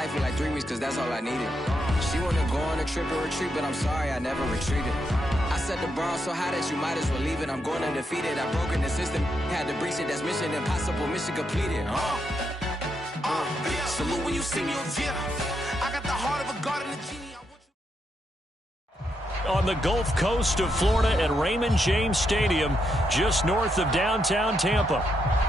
life in like 3 weeks, cause that's all I needed. She wanna go on a trip or retreat, but I'm sorry, I never retreated. I set the bar so high that you might as well leave it. I'm going undefeated, I've broken the system. Had to breach it, that's mission impossible, mission completed. Salute when you see me, I got the heart of a god and a genie. On the Gulf Coast of Florida at Raymond James Stadium, just north of downtown Tampa.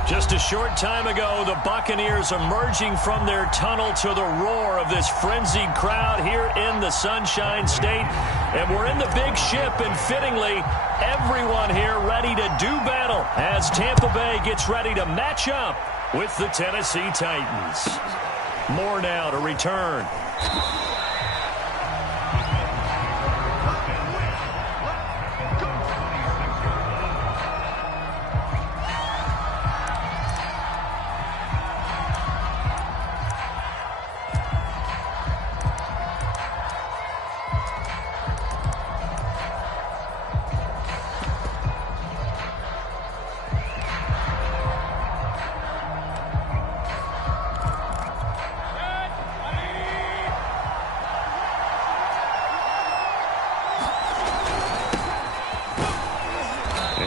Just a short time ago, the Buccaneers emerging from their tunnel to the roar of this frenzied crowd here in the Sunshine State. And we're in the big ship, and fittingly, everyone here ready to do battle as Tampa Bay gets ready to match up with the Tennessee Titans. More now to return.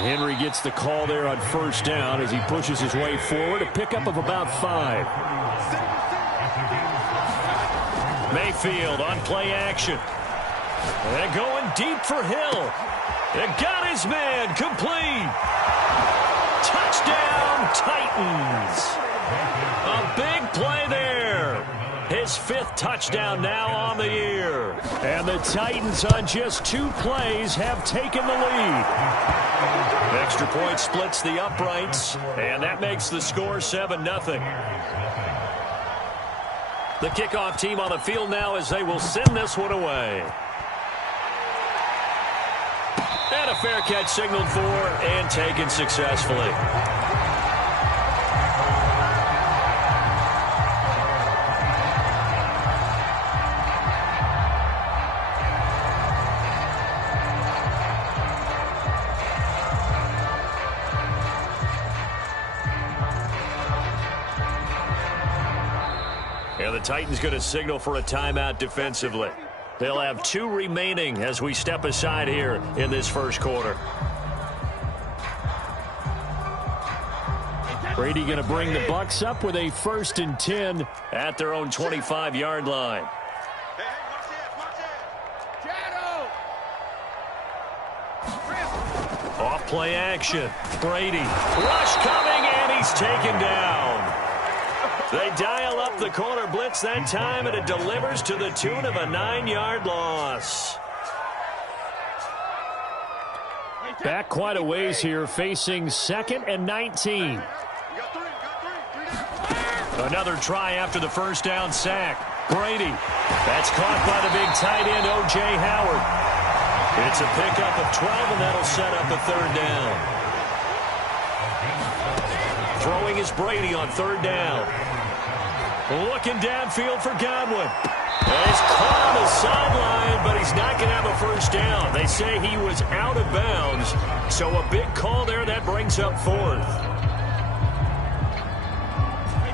Henry gets the call there on first down as he pushes his way forward. A pickup of about 5. Mayfield on play action. And going deep for Hill. And got his man complete. Touchdown, Titans. A big play there. His 5th touchdown now on the year. And the Titans on just 2 plays have taken the lead. Extra point splits the uprights, and that makes the score 7-0. The kickoff team on the field now as they will send this one away. And a fair catch signaled for and taken successfully. And the Titans going to signal for a timeout defensively. They'll have 2 remaining as we step aside here in this first quarter. Brady going to bring the Bucs up with a 1st and 10 at their own 25-yard line. Off play action. Brady. Rush coming, and he's taken down. They dial up the corner blitz that time, and it delivers to the tune of a 9-yard loss. Back quite a ways here, facing 2nd and 19. Another try after the first down sack. Brady. That's caught by the big tight end, O.J. Howard. It's a pickup of 12, and that'll set up a 3rd down. Throwing is Brady on 3rd down. Looking downfield for Godwin. He's caught on the sideline, but he's not going to have a 1st down. They say he was out of bounds, so a big call there that brings up 4th.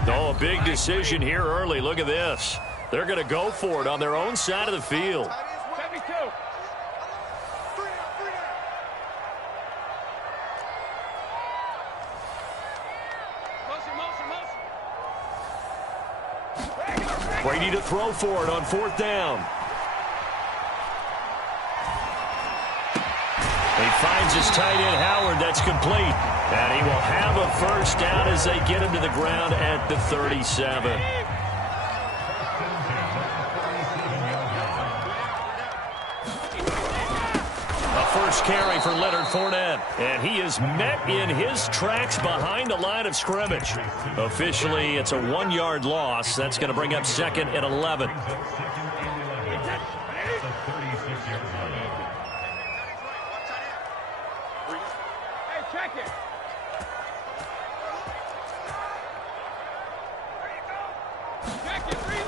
Oh, a big decision here early. Look at this. They're going to go for it on their own side of the field. Brady to throw for it on 4th down. He finds his tight end, Howard. That's complete. And he will have a 1st down as they get him to the ground at the 37. First carry for Leonard Fournette, and he is met in his tracks behind the line of scrimmage. Officially, it's a 1-yard loss. That's going to bring up 2nd and 11.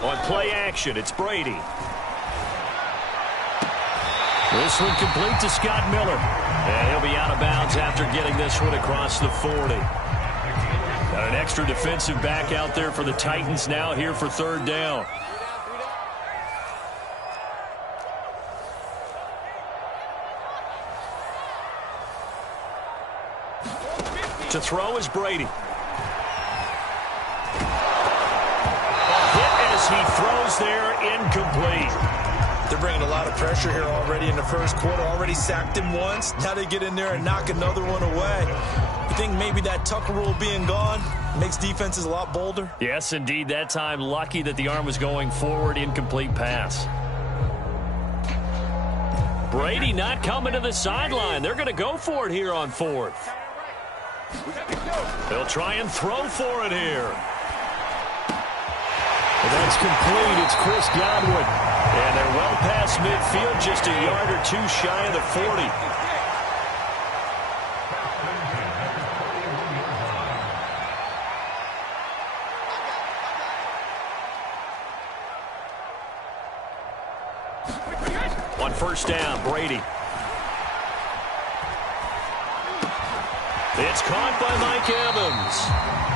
On play action, it's Brady. This one complete to Scott Miller. And he'll be out of bounds after getting this one across the 40. Got an extra defensive back out there for the Titans now here for 3rd down. To throw is Brady. A hit as he throws there, incomplete. They're bringing a lot of pressure here already in the first quarter. Already sacked him once. Now they get in there and knock another one away. You think maybe that Tucker rule being gone makes defenses a lot bolder? Yes, indeed. That time, lucky that the arm was going forward. Incomplete pass. Brady not coming to the sideline. They're going to go for it here on fourth. They'll try and throw for it here. And that's complete. It's Chris Godwin. And they're well past midfield, just a yard or two shy of the 40. On first down, Brady. It's caught by Mike Evans.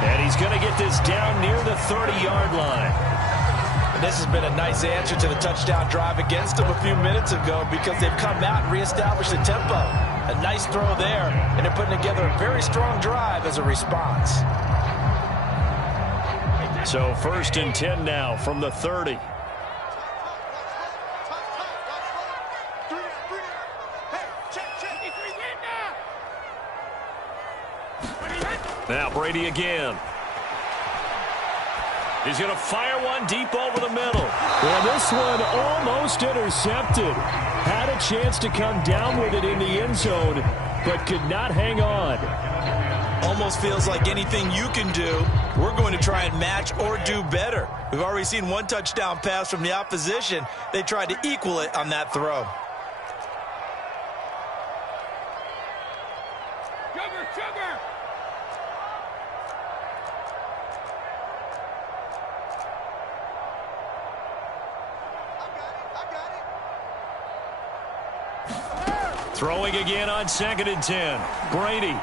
And he's going to get this down near the 30-yard line. And this has been a nice answer to the touchdown drive against them a few minutes ago because they've come out and reestablished the tempo. A nice throw there, and they're putting together a very strong drive as a response. So first and 10 now from the 30. Now Brady again. He's going to fire one deep over the middle. Well, this one almost intercepted. Had a chance to come down with it in the end zone, but could not hang on. Almost feels like anything you can do, we're going to try and match or do better. We've already seen one touchdown pass from the opposition. They tried to equal it on that throw. Throwing again on 2nd and 10. Brady. And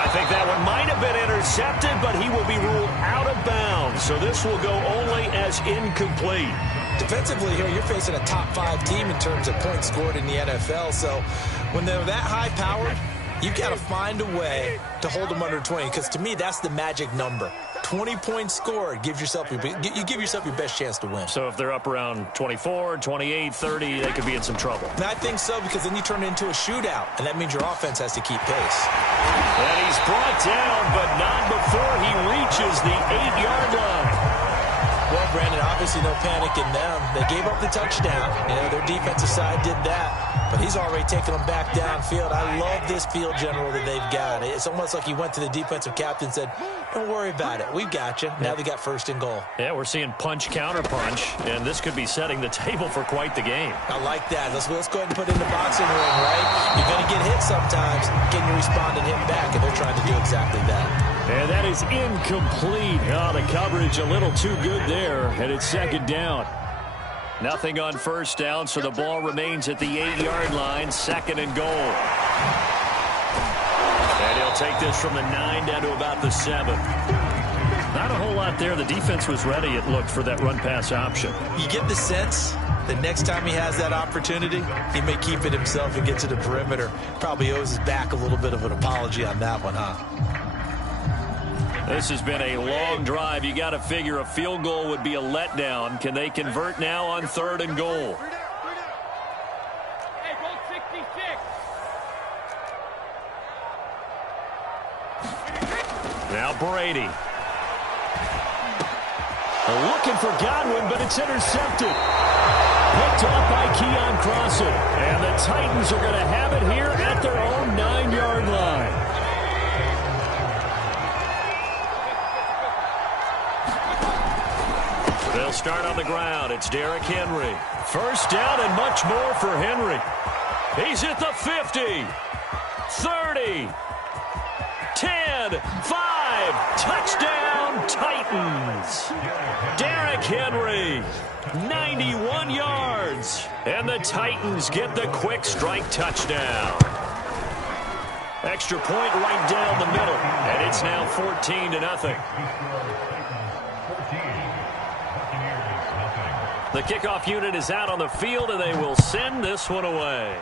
I think that one might have been intercepted, but he will be ruled out of bounds. So this will go only as incomplete. Defensively here, you're facing a top 5 team in terms of points scored in the NFL. So when they're that high-powered, you've got to find a way to hold them under 20, because to me, that's the magic number. 20 points scored gives yourself you give yourself your best chance to win. So if they're up around 24, 28, 30, they could be in some trouble. And I think so, because then you turn it into a shootout, and that means your offense has to keep pace. And he's brought down, but not before he reaches the 8-yard line. Well, Brandon, obviously no panic in them. They gave up the touchdown. You know, their defensive side did that. But he's already taken them back downfield. I love this field general that they've got. It's almost like he went to the defensive captain and said, don't worry about it. We've got you. Now they got first and goal. Yeah, we're seeing punch, counter punch, and this could be setting the table for quite the game. I like that. Let's go ahead and put it in the boxing ring, right? You're going to get hit sometimes. Can you respond and hit back? And they're trying to do exactly that. And that is incomplete. Oh, the coverage a little too good there, and it's 2nd down. Nothing on first down, so the ball remains at the 8-yard line, 2nd and goal. And he'll take this from the 9 down to about the 7. Not a whole lot there. The defense was ready, it looked, for that run-pass option. You get the sense that next time he has that opportunity, he may keep it himself and get to the perimeter. Probably owes his back a little bit of an apology on that one, huh? This has been a long drive. You got to figure a field goal would be a letdown. Can they convert now on 3rd and goal? Now Brady. They're looking for Godwin, but it's intercepted. Picked off by Keon Crossen. And the Titans are going to have it here at their own 9-yard line. They'll start on the ground. It's Derrick Henry. First down and much more for Henry. He's at the 50, 30, 10, 5. Touchdown, Titans. Derrick Henry, 91 yards. And the Titans get the quick strike touchdown. Extra point right down the middle. And it's now 14-0. The kickoff unit is out on the field, and they will send this one away.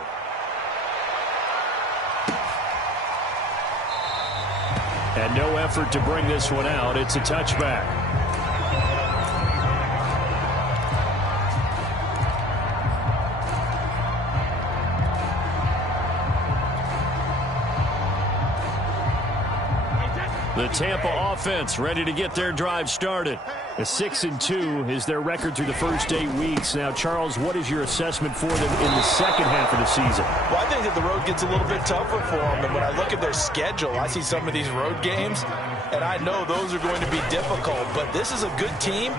And no effort to bring this one out. It's a touchback. The Tampa offense ready to get their drive started. A 6-2 is their record through the first 8 weeks. Now, Charles, what is your assessment for them in the second half of the season? Well, I think that the road gets a little bit tougher for them. And when I look at their schedule, I see some of these road games, and I know those are going to be difficult. But this is a good team,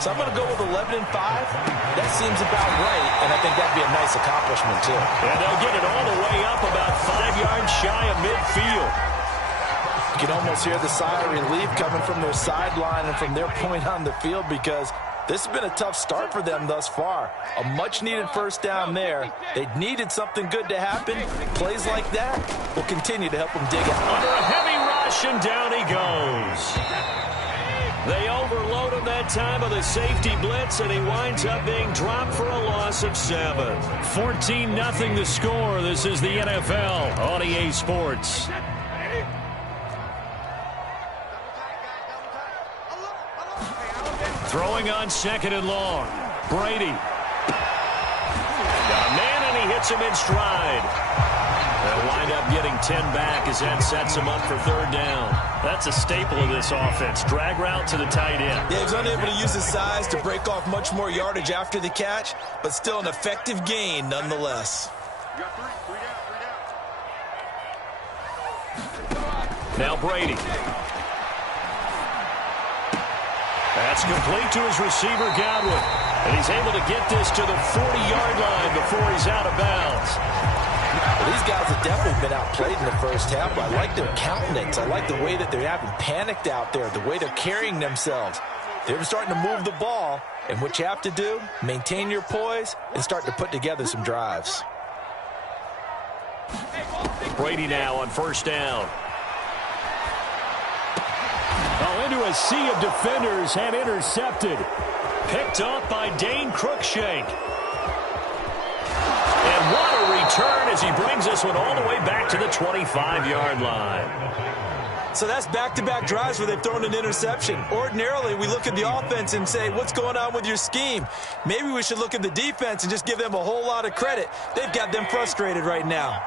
so I'm going to go with 11-5. That seems about right, and I think that'd be a nice accomplishment, too. And they'll get it all the way up about 5 yards shy of midfield. You can almost hear the sigh of relief coming from their sideline and from their point on the field, because this has been a tough start for them thus far. A much-needed first down there. They needed something good to happen. Plays like that will continue to help them dig out. Under a heavy rush, and down he goes. They overload him that time with a safety blitz, and he winds up being dropped for a loss of 7. 14-0 the score. This is the NFL on EA Sports. Throwing on 2nd and long. Brady. Got a man, and he hits him in stride. They'll wind up getting 10 back as that sets him up for 3rd down. That's a staple of this offense. Drag route to the tight end. Yeah, he was unable to use his size to break off much more yardage after the catch, but still an effective gain nonetheless. Now Brady. That's complete to his receiver, Godwin. And he's able to get this to the 40-yard line before he's out of bounds. Well, these guys have definitely been outplayed in the first half. I like their countenance. I like the way that they haven't panicked out there, the way they're carrying themselves. They're starting to move the ball, and what you have to do, maintain your poise and start to put together some drives. Brady now on 1st down. Oh, into a sea of defenders and intercepted. Picked off by Dane Cruikshank. And what a return as he brings this one all the way back to the 25-yard line. So that's back-to-back drives where they've thrown an interception. Ordinarily, we look at the offense and say, what's going on with your scheme? Maybe we should look at the defense and just give them a whole lot of credit. They've got them frustrated right now.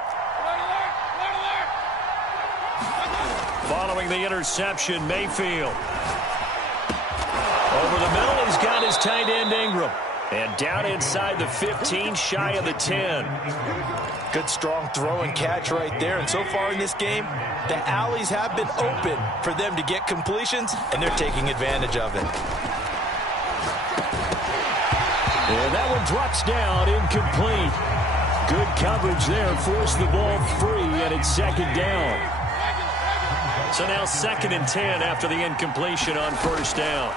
Following the interception, Mayfield. Over the middle, he's got his tight end, Ingram. And down inside the 15, shy of the 10. Good, strong throw and catch right there. And so far in this game, the alleys have been open for them to get completions, and they're taking advantage of it. And that one drops down, incomplete. Good coverage there, forced the ball free, and it's 2nd down. So now 2nd and 10 after the incompletion on 1st down.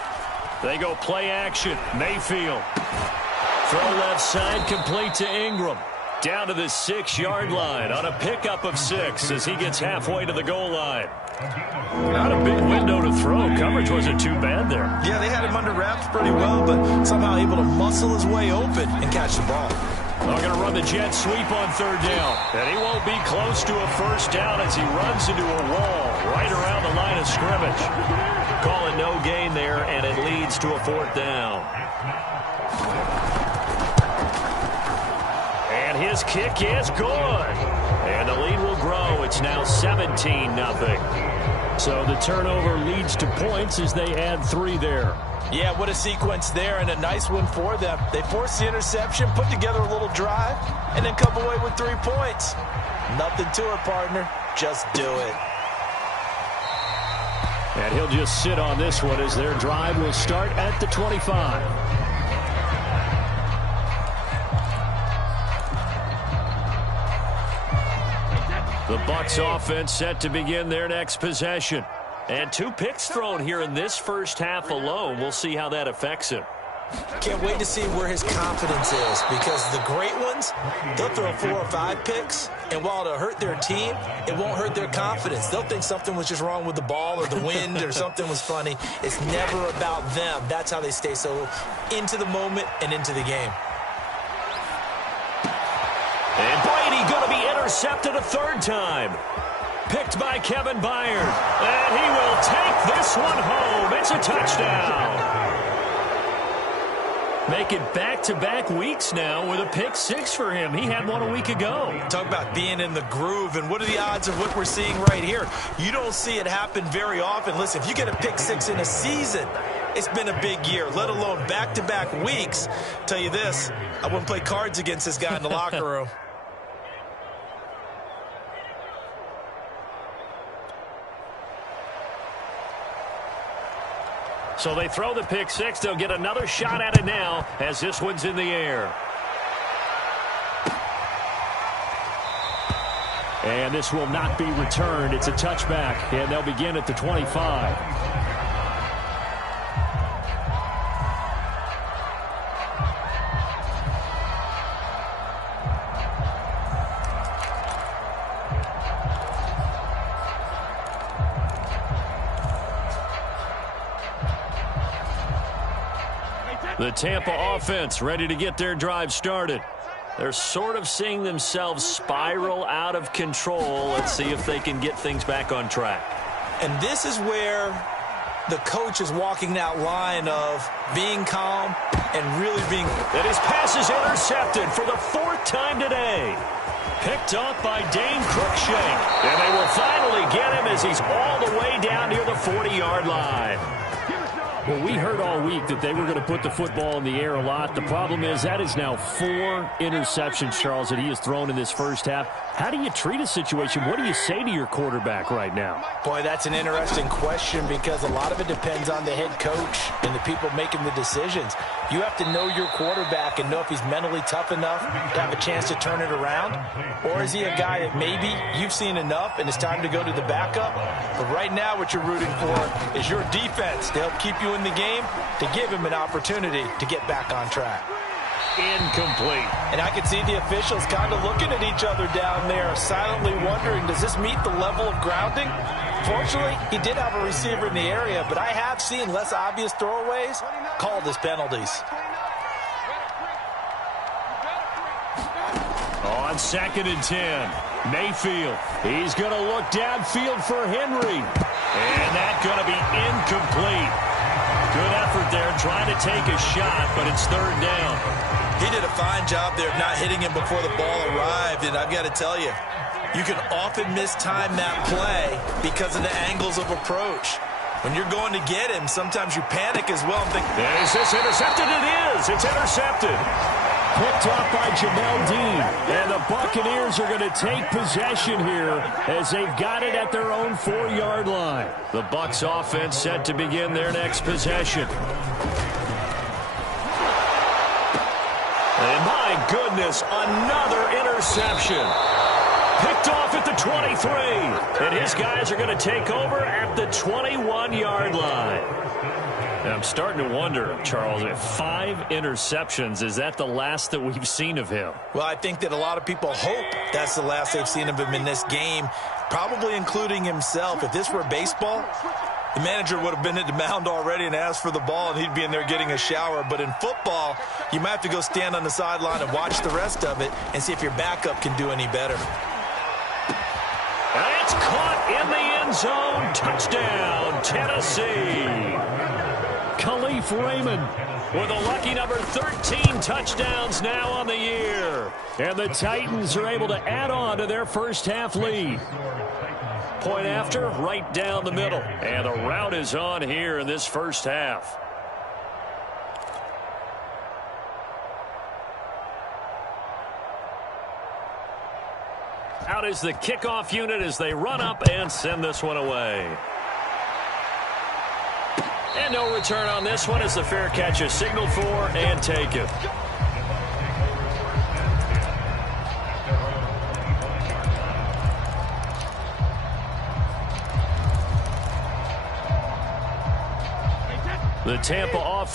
They go play action. Mayfield. Throw left side, complete to Ingram. Down to the 6-yard line on a pickup of 6 as he gets halfway to the goal line. Not a big window to throw. Coverage wasn't too bad there. Yeah, they had him under wraps pretty well, but somehow able to muscle his way open and catch the ball. They're going to run the jet sweep on 3rd down. And he won't be close to a 1st down as he runs into a wall right around the line of scrimmage. Call it no gain there, and it leads to a 4th down. And his kick is good. And the lead will grow. It's now 17-0. So the turnover leads to points as they add 3 there. Yeah, what a sequence there, and a nice one for them. They forced the interception, put together a little drive, and then come away with 3 points. Nothing to it, partner. Just do it. And he'll just sit on this one as their drive will start at the 25. The Bucs offense set to begin their next possession. And 2 picks thrown here in this first half alone. We'll see how that affects him. Can't wait to see where his confidence is, because the great ones, they'll throw 4 or 5 picks, and while it'll hurt their team, it won't hurt their confidence. They'll think something was just wrong with the ball or the wind or something was funny. It's never about them. That's how they stay so into the moment and into the game. And Brady going to be intercepted a 3rd time. Picked by Kevin Byard. And he will take this one home. It's a touchdown. Make it back-to-back weeks now with a pick six for him. He had one a week ago. Talk about being in the groove, and what are the odds of what we're seeing right here? You don't see it happen very often. Listen, if you get a pick six in a season, it's been a big year, let alone back-to-back weeks. Tell you this, I wouldn't play cards against this guy in the locker room. So they throw the pick six. They'll get another shot at it now as this one's in the air. And this will not be returned. It's a touchback, and they'll begin at the 25. The Tampa offense ready to get their drive started. They're sort of seeing themselves spiral out of control. Let's see if they can get things back on track. And this is where the coach is walking that line of being calm and really being... And his pass is intercepted for the fourth time today. Picked off by Dane Cruikshank. And they will finally get him as he's all the way down near the 40-yard line. Well, we heard all week that they were going to put the football in the air a lot. The problem is that is now 4 interceptions, Charles, that he has thrown in this first half. How do you treat a situation? What do you say to your quarterback right now? Boy, that's an interesting question because a lot of it depends on the head coach and the people making the decisions. You have to know your quarterback and know if he's mentally tough enough to have a chance to turn it around. Or is he a guy that maybe you've seen enough and it's time to go to the backup? But right now what you're rooting for is your defense to help keep you in the game, to give him an opportunity to get back on track. Incomplete. And I can see the officials kind of looking at each other down there, silently wondering, does this meet the level of grounding? Fortunately, he did have a receiver in the area, but I have seen less obvious throwaways called as penalties. On 2nd and 10, Mayfield. He's going to look downfield for Henry. And that's going to be incomplete. Good effort there trying to take a shot, but it's 3rd down. He did a fine job there of not hitting him before the ball arrived, and I've got to tell you, you can often mistime that play because of the angles of approach. When you're going to get him, sometimes you panic as well and think, is this intercepted? It is. It's intercepted. Picked off by Jamel Dean. And the Buccaneers are going to take possession here as they've got it at their own 4-yard line. The Bucs offense set to begin their next possession. And my goodness, another interception. Picked off at the 23. And his guys are going to take over at the 21-yard line. And I'm starting to wonder, Charles, if 5 interceptions, is that the last that we've seen of him? Well, I think that a lot of people hope that's the last they've seen of him in this game, probably including himself. If this were baseball, the manager would have been at the mound already and asked for the ball, and he'd be in there getting a shower. But in football, you might have to go stand on the sideline and watch the rest of it and see if your backup can do any better. It's caught in the end zone. Touchdown, Tennessee. Khalif Raymond with a lucky number 13 touchdowns now on the year. And the Titans are able to add on to their first half lead. Point after, right down the middle. And the route is on here in this first half. Out is the kickoff unit as they run up and send this one away. And no return on this one as the fair catch is signaled for and taken. The Tampa offense.